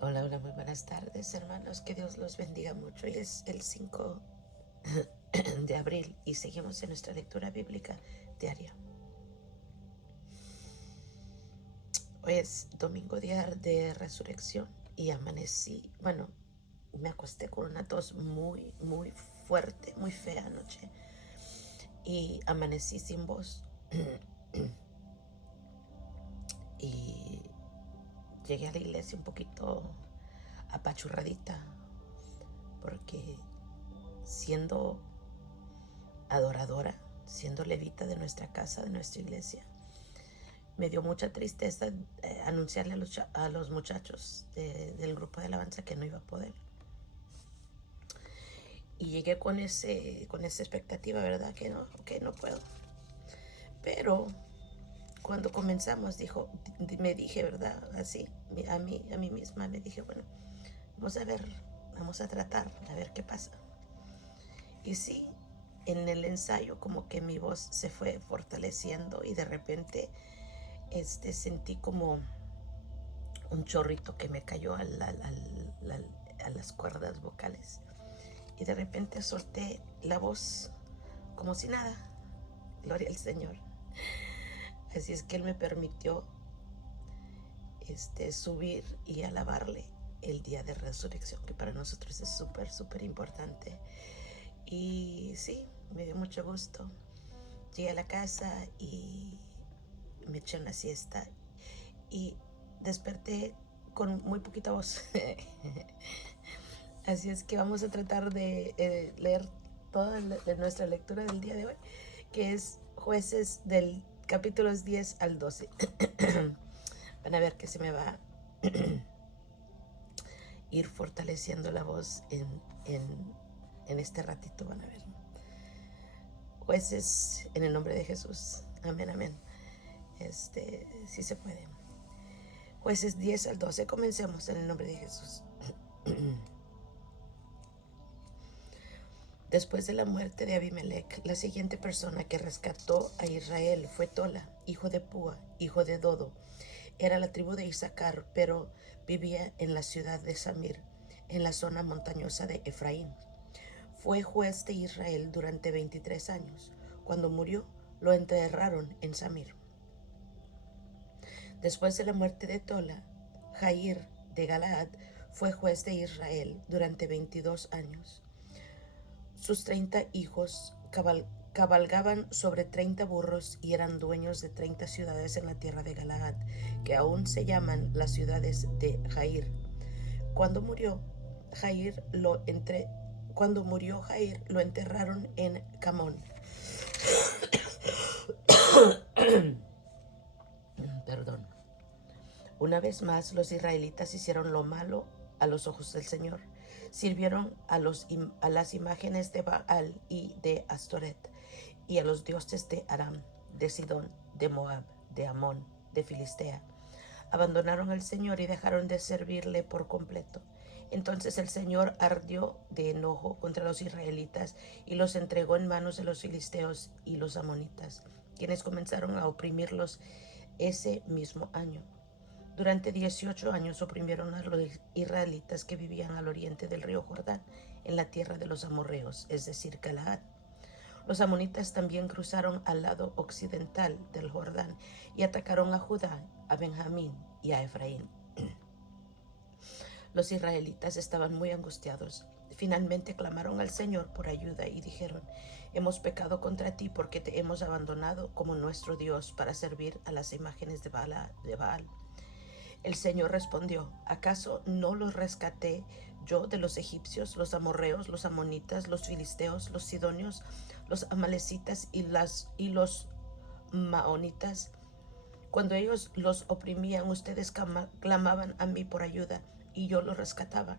Hola, hola, muy buenas tardes, hermanos. Que Dios los bendiga mucho. Hoy es el 5 de abril y seguimos en nuestra lectura bíblica diaria. Hoy es domingo día de resurrección y amanecí, me acosté con una tos muy fuerte, muy fea anoche y amanecí sin voz y llegué a la iglesia un poquito apachurradita porque siendo adoradora, siendo levita de nuestra casa, de nuestra iglesia, me dio mucha tristeza anunciarle a los muchachos del grupo de alabanza que no iba a poder. Y llegué con esa expectativa, ¿verdad? Que no puedo. Pero cuando comenzamos, me dije, ¿verdad? Así, a mí misma me dije, bueno, vamos a ver, vamos a tratar, a ver qué pasa. Y sí, en el ensayo como que mi voz se fue fortaleciendo y de repente sentí como un chorrito que me cayó a las cuerdas vocales y de repente solté la voz como si nada. Gloria al Señor. Así es que Él me permitió subir y alabarle el día de resurrección, que para nosotros es súper importante. Y sí, me dio mucho gusto. Llegué a la casa y me eché una siesta y desperté con muy poquita voz. Así es que vamos a tratar de leer toda nuestra lectura del día de hoy, que es Jueces del capítulos 10 al 12. Van a ver que se me va a ir fortaleciendo la voz en este ratito, van a ver. Jueces, en el nombre de Jesús. Amén, amén. Sí se puede. Jueces 10 al 12. Comencemos en el nombre de Jesús. Después de la muerte de Abimelech, la siguiente persona que rescató a Israel fue Tola, hijo de Púa, hijo de Dodo. Era la tribu de Isaacar, pero vivía en la ciudad de Samir, en la zona montañosa de Efraín. Fue juez de Israel durante 23 años. Cuando murió, lo enterraron en Samir. Después de la muerte de Tola, Jair de Galaad fue juez de Israel durante 22 años. Sus 30 hijos cabalgaban sobre 30 burros y eran dueños de 30 ciudades en la tierra de Galaad, que aún se llaman las ciudades de Jair. Cuando murió Jair, lo enterraron en Camón. Perdón. Una vez más, los israelitas hicieron lo malo a los ojos del Señor. Sirvieron a las imágenes de Baal y de Astoret, y a los dioses de Aram, de Sidón, de Moab, de Amón, de Filistea. Abandonaron al Señor y dejaron de servirle por completo. Entonces el Señor ardió de enojo contra los israelitas y los entregó en manos de los filisteos y los amonitas, quienes comenzaron a oprimirlos ese mismo año. Durante 18 años oprimieron a los israelitas que vivían al oriente del río Jordán, en la tierra de los amorreos, es decir, Galaad. Los amonitas también cruzaron al lado occidental del Jordán y atacaron a Judá, a Benjamín y a Efraín. Los israelitas estaban muy angustiados. Finalmente clamaron al Señor por ayuda y dijeron: hemos pecado contra ti porque te hemos abandonado como nuestro Dios para servir a las imágenes de Baal. El Señor respondió: ¿acaso no los rescaté yo de los egipcios, los amorreos, los amonitas, los filisteos, los sidonios, los amalecitas y los maonitas? Cuando ellos los oprimían, ustedes clamaban a mí por ayuda y yo los rescataba.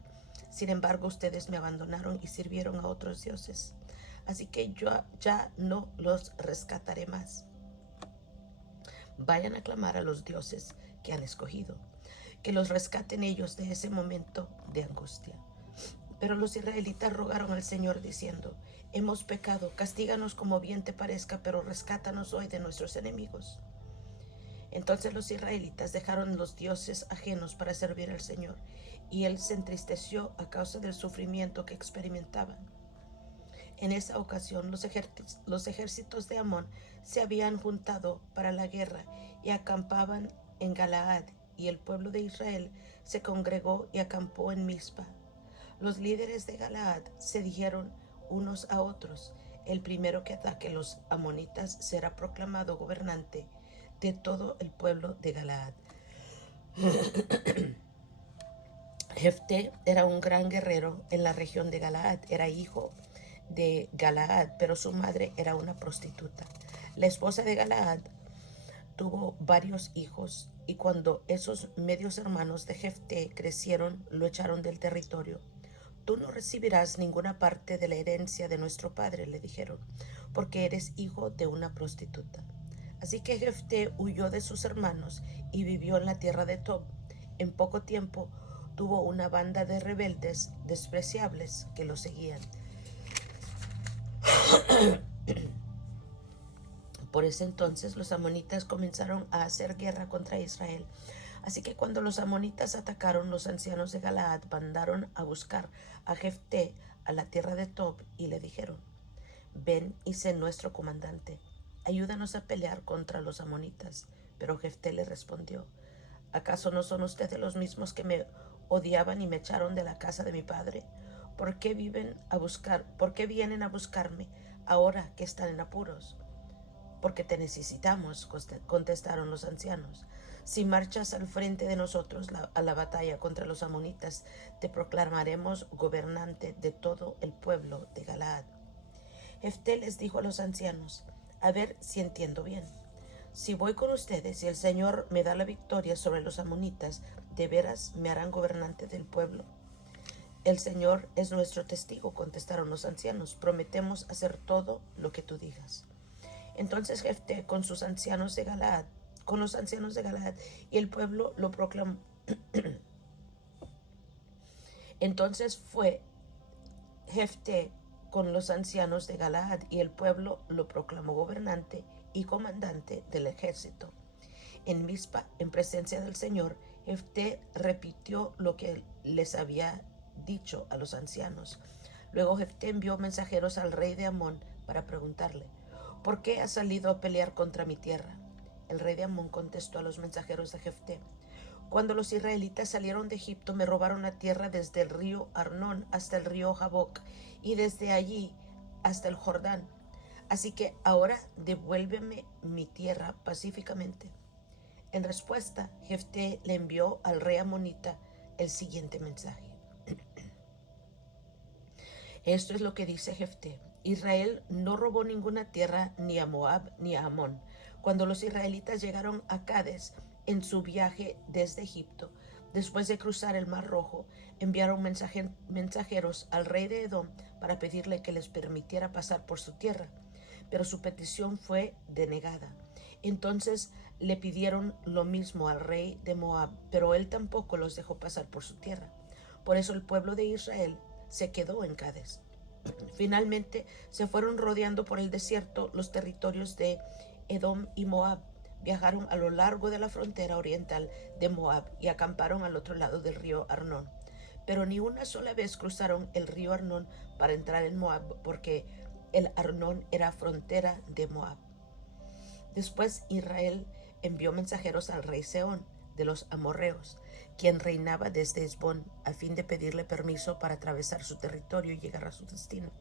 Sin embargo, ustedes me abandonaron y sirvieron a otros dioses. Así que yo ya no los rescataré más. Vayan a clamar a los dioses que han escogido, que los rescaten ellos de ese momento de angustia. Pero los israelitas rogaron al Señor diciendo: hemos pecado, castíganos como bien te parezca, pero rescátanos hoy de nuestros enemigos. Entonces los israelitas dejaron los dioses ajenos para servir al Señor, y él se entristeció a causa del sufrimiento que experimentaban. En esa ocasión los ejércitos de Amón se habían juntado para la guerra y acampaban en Galaad, y el pueblo de Israel se congregó y acampó en Mizpa. Los líderes de Galaad se dijeron unos a otros: el primero que ataque los amonitas será proclamado gobernante de todo el pueblo de Galaad. Jefté era un gran guerrero en la región de Galaad. Era hijo de Galaad, pero su madre era una prostituta. La esposa de Galaad tuvo varios hijos, y cuando esos medios hermanos de Jefté crecieron, lo echaron del territorio. Tú no recibirás ninguna parte de la herencia de nuestro padre, le dijeron, porque eres hijo de una prostituta. Así que Jefté huyó de sus hermanos y vivió en la tierra de Tob. En poco tiempo tuvo una banda de rebeldes despreciables que lo seguían. Por ese entonces los amonitas comenzaron a hacer guerra contra Israel. Así que cuando los amonitas atacaron, los ancianos de Galaad mandaron a buscar a Jefté a la tierra de Tob y le dijeron: ven y sé nuestro comandante, ayúdanos a pelear contra los amonitas. Pero Jefté le respondió: ¿acaso no son ustedes los mismos que me odiaban y me echaron de la casa de mi padre? ¿Por qué vienen a buscarme ahora que están en apuros? Porque te necesitamos, contestaron los ancianos. Si marchas al frente de nosotros a la batalla contra los amonitas, te proclamaremos gobernante de todo el pueblo de Galaad. Jefté les dijo a los ancianos: a ver si entiendo bien. Si voy con ustedes y el Señor me da la victoria sobre los amonitas, ¿de veras me harán gobernante del pueblo? El Señor es nuestro testigo, contestaron los ancianos. Prometemos hacer todo lo que tú digas. Entonces Jefté con los ancianos de Galaad y el pueblo lo proclamó. Entonces fue Jefté con los ancianos de Galaad y el pueblo lo proclamó gobernante y comandante del ejército. En Mizpa, en presencia del Señor, Jefté repitió lo que les había dicho a los ancianos. Luego Jefté envió mensajeros al rey de Amón para preguntarle: ¿por qué has salido a pelear contra mi tierra? El rey de Amón contestó a los mensajeros de Jefté: cuando los israelitas salieron de Egipto, me robaron la tierra desde el río Arnón hasta el río Jaboc, y desde allí hasta el Jordán. Así que ahora devuélveme mi tierra pacíficamente. En respuesta, Jefté le envió al rey amonita el siguiente mensaje: esto es lo que dice Jefté: Israel no robó ninguna tierra ni a Moab ni a Amón. Cuando los israelitas llegaron a Cades en su viaje desde Egipto, después de cruzar el Mar Rojo, enviaron mensajeros al rey de Edom para pedirle que les permitiera pasar por su tierra, pero su petición fue denegada. Entonces le pidieron lo mismo al rey de Moab, pero él tampoco los dejó pasar por su tierra. Por eso el pueblo de Israel se quedó en Cades. Finalmente se fueron rodeando por el desierto los territorios de Edom y Moab. Viajaron a lo largo de la frontera oriental de Moab y acamparon al otro lado del río Arnón. Pero ni una sola vez cruzaron el río Arnón para entrar en Moab, porque el Arnón era frontera de Moab. Después Israel envió mensajeros al rey Sehón de los amorreos, quien reinaba desde Hesbón, a fin de pedirle permiso para atravesar su territorio y llegar a su destino.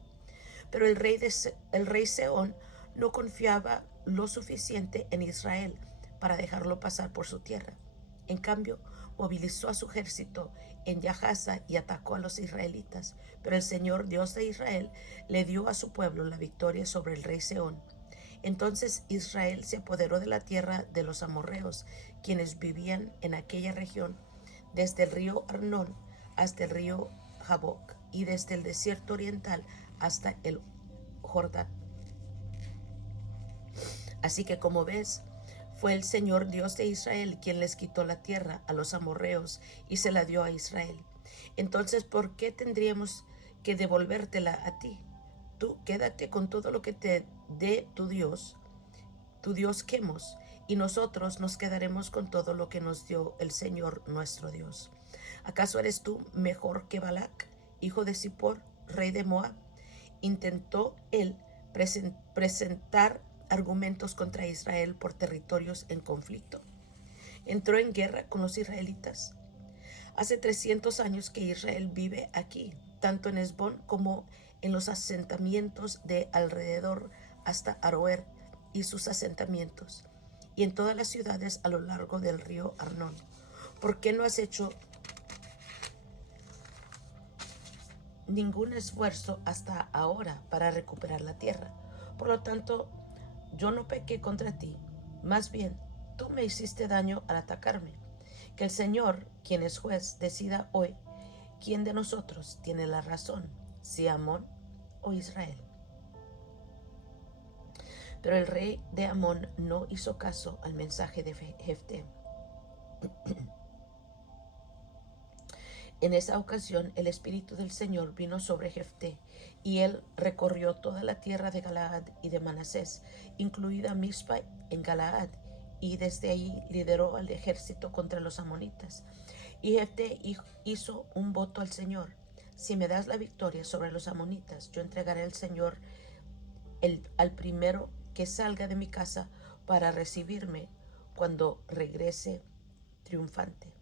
Pero el rey Sehón no confiaba lo suficiente en Israel para dejarlo pasar por su tierra. En cambio, movilizó a su ejército en Yahaza y atacó a los israelitas. Pero el Señor, Dios de Israel, le dio a su pueblo la victoria sobre el rey Sehón. Entonces Israel se apoderó de la tierra de los amorreos, quienes vivían en aquella región, desde el río Arnón hasta el río Jaboc, y desde el desierto oriental hasta el Jordán. Así que, como ves, fue el Señor Dios de Israel quien les quitó la tierra a los amorreos y se la dio a Israel. Entonces, ¿por qué tendríamos que devolvértela a ti? Tú quédate con todo lo que te dé tu Dios Quemos, y nosotros nos quedaremos con todo lo que nos dio el Señor nuestro Dios. ¿Acaso eres tú mejor que Balac, hijo de Zippor, rey de Moab? Intentó él presentar argumentos contra Israel por territorios en conflicto. Entró en guerra con los israelitas. Hace 300 años que Israel vive aquí, tanto en Hesbón como en los asentamientos de alrededor hasta Aroer y sus asentamientos, y en todas las ciudades a lo largo del río Arnón. ¿Por qué no has hecho ningún esfuerzo hasta ahora para recuperar la tierra? Por lo tanto, yo no pequé contra ti, más bien tú me hiciste daño al atacarme. Que el Señor, quien es juez, decida hoy quién de nosotros tiene la razón, si Amón o Israel. Pero el rey de Amón no hizo caso al mensaje de Jefté. En esa ocasión el espíritu del Señor vino sobre Jefté, y él recorrió toda la tierra de Galaad y de Manasés, incluida Mizpa en Galaad, y desde allí lideró al ejército contra los amonitas. Y Jefté hizo un voto al Señor: si me das la victoria sobre los amonitas, yo entregaré al Señor al primero que salga de mi casa para recibirme cuando regrese triunfante.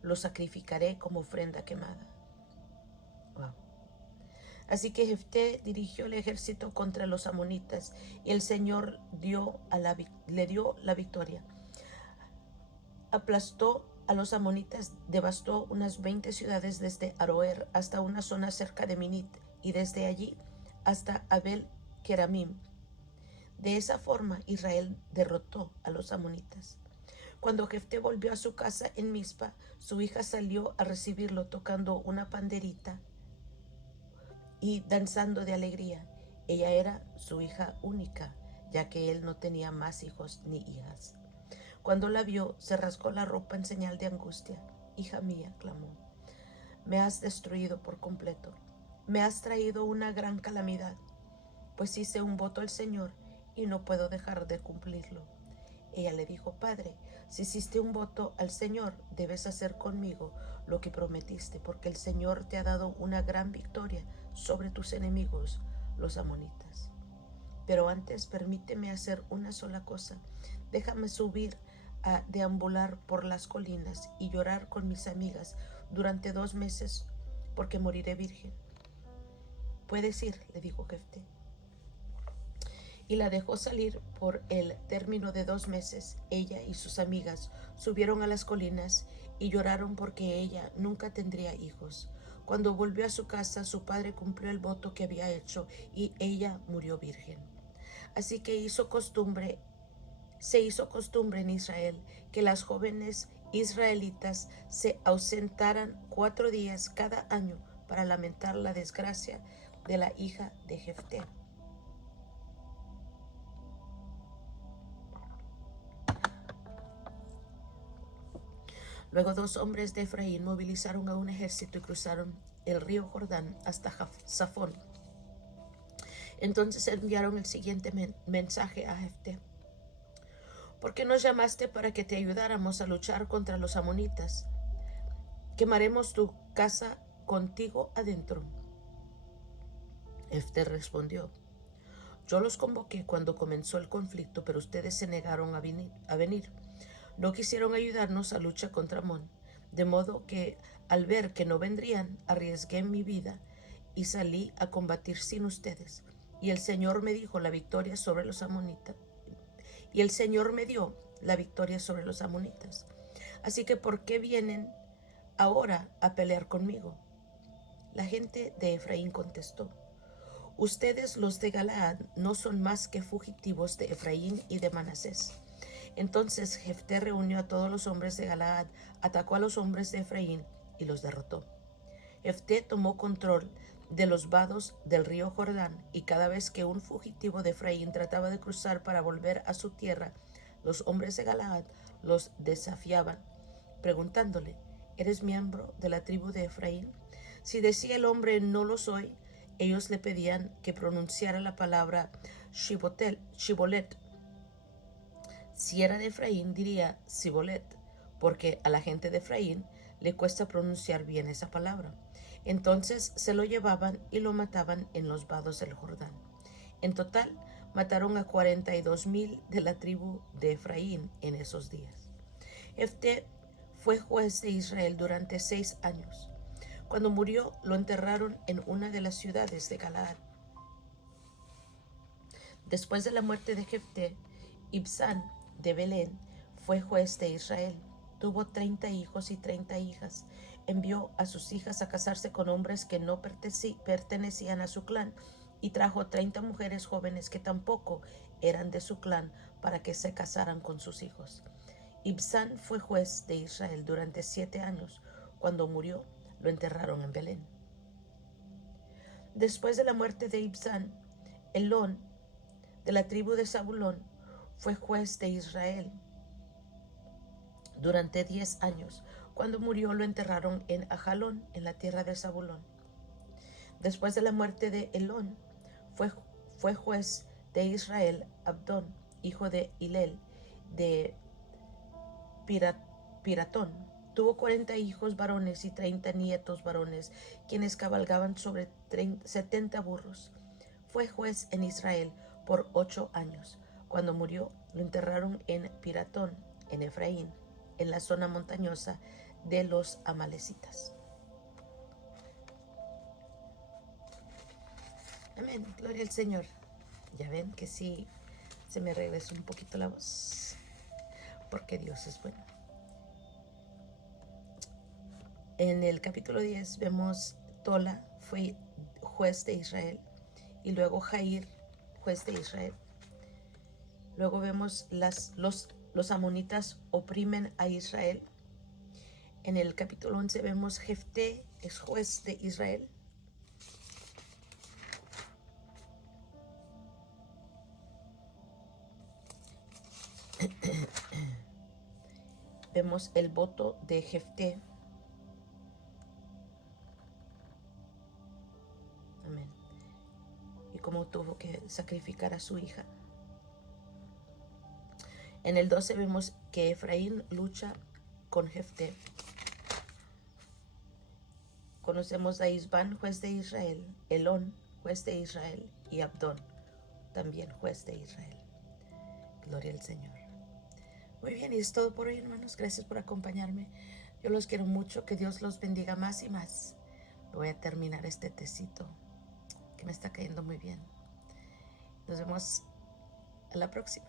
Lo sacrificaré como ofrenda quemada. Wow. Así que Jefté dirigió el ejército contra los amonitas, y el Señor le dio la victoria. Aplastó a los amonitas, devastó unas 20 ciudades desde Aroer hasta una zona cerca de Minit, y desde allí hasta Abel Keramim. De esa forma Israel derrotó a los amonitas. Cuando Jefté volvió a su casa en Mizpa, su hija salió a recibirlo tocando una panderita y danzando de alegría. Ella era su hija única, ya que él no tenía más hijos ni hijas. Cuando la vio, se rasgó la ropa en señal de angustia. Hija mía, clamó, me has destruido por completo. Me has traído una gran calamidad, pues hice un voto al Señor y no puedo dejar de cumplirlo. Ella le dijo: Padre, si hiciste un voto al Señor, debes hacer conmigo lo que prometiste, porque el Señor te ha dado una gran victoria sobre tus enemigos, los amonitas. Pero antes permíteme hacer una sola cosa. Déjame subir a deambular por las colinas y llorar con mis amigas durante 2 meses, porque moriré virgen. Puedes ir, le dijo Jefté. Y la dejó salir por el término de 2 meses. Ella y sus amigas subieron a las colinas y lloraron porque ella nunca tendría hijos. Cuando volvió a su casa, su padre cumplió el voto que había hecho y ella murió virgen. Así que se hizo costumbre en Israel que las jóvenes israelitas se ausentaran 4 días cada año para lamentar la desgracia de la hija de Jefté. Luego 2 hombres de Efraín movilizaron a un ejército y cruzaron el río Jordán hasta Zafón. Entonces enviaron el siguiente mensaje a Jefté: ¿por qué nos llamaste para que te ayudáramos a luchar contra los amonitas? Quemaremos tu casa contigo adentro. Jefté respondió: yo los convoqué cuando comenzó el conflicto, pero ustedes se negaron a venir. No quisieron ayudarnos a luchar contra Amón, de modo que al ver que no vendrían, arriesgué mi vida y salí a combatir sin ustedes. Y el Señor me dio la victoria sobre los amonitas. Así que ¿por qué vienen ahora a pelear conmigo? La gente de Efraín contestó: ustedes, los de Galaad, no son más que fugitivos de Efraín y de Manasés. Entonces Jefté reunió a todos los hombres de Galaad, atacó a los hombres de Efraín y los derrotó. Jefté tomó control de los vados del río Jordán, y cada vez que un fugitivo de Efraín trataba de cruzar para volver a su tierra, los hombres de Galaad los desafiaban, preguntándole: ¿eres miembro de la tribu de Efraín? Si decía el hombre: no lo soy, ellos le pedían que pronunciara la palabra Shibolet, Si era de Efraín, diría Sibolet, porque a la gente de Efraín le cuesta pronunciar bien esa palabra. Entonces se lo llevaban y lo mataban en los vados del Jordán. En total, mataron a 42,000 de la tribu de Efraín en esos días. Jefté fue juez de Israel durante 6 años. Cuando murió, lo enterraron en una de las ciudades de Galaad. Después de la muerte de Jefté, Ibzán de Belén fue juez de Israel. Tuvo 30 hijos y 30 hijas. Envió a sus hijas a casarse con hombres que no pertenecían a su clan y trajo 30 mujeres jóvenes que tampoco eran de su clan para que se casaran con sus hijos. Ibzán fue juez de Israel durante 7 años. Cuando murió, lo enterraron en Belén. Después de la muerte de Ibzán, Elón, de la tribu de Zabulón, fue juez de Israel durante 10 años. Cuando murió, lo enterraron en Ajalón, en la tierra de Zabulón. Después de la muerte de Elón, fue juez de Israel Abdón, hijo de Hilel, de Piratón. Tuvo 40 hijos varones y 30 nietos varones, quienes cabalgaban sobre 70 burros. Fue juez en Israel por 8 años. Cuando murió, lo enterraron en Piratón, en Efraín, en la zona montañosa de los amalecitas. Amén, gloria al Señor. Ya ven que sí, se me regresó un poquito la voz, porque Dios es bueno. En el capítulo 10 vemos Tola fue juez de Israel y luego Jair, juez de Israel. Luego vemos los amonitas oprimen a Israel. En el capítulo 11 vemos Jefté es juez de Israel. Vemos el voto de Jefté. Amén. Y cómo tuvo que sacrificar a su hija. En el 12 vemos que Efraín lucha con Jefté. Conocemos a Isbán, juez de Israel, Elón, juez de Israel, y Abdón, también juez de Israel. Gloria al Señor. Muy bien, y es todo por hoy, hermanos. Gracias por acompañarme. Yo los quiero mucho. Que Dios los bendiga más y más. Voy a terminar este tecito que me está cayendo muy bien. Nos vemos a la próxima.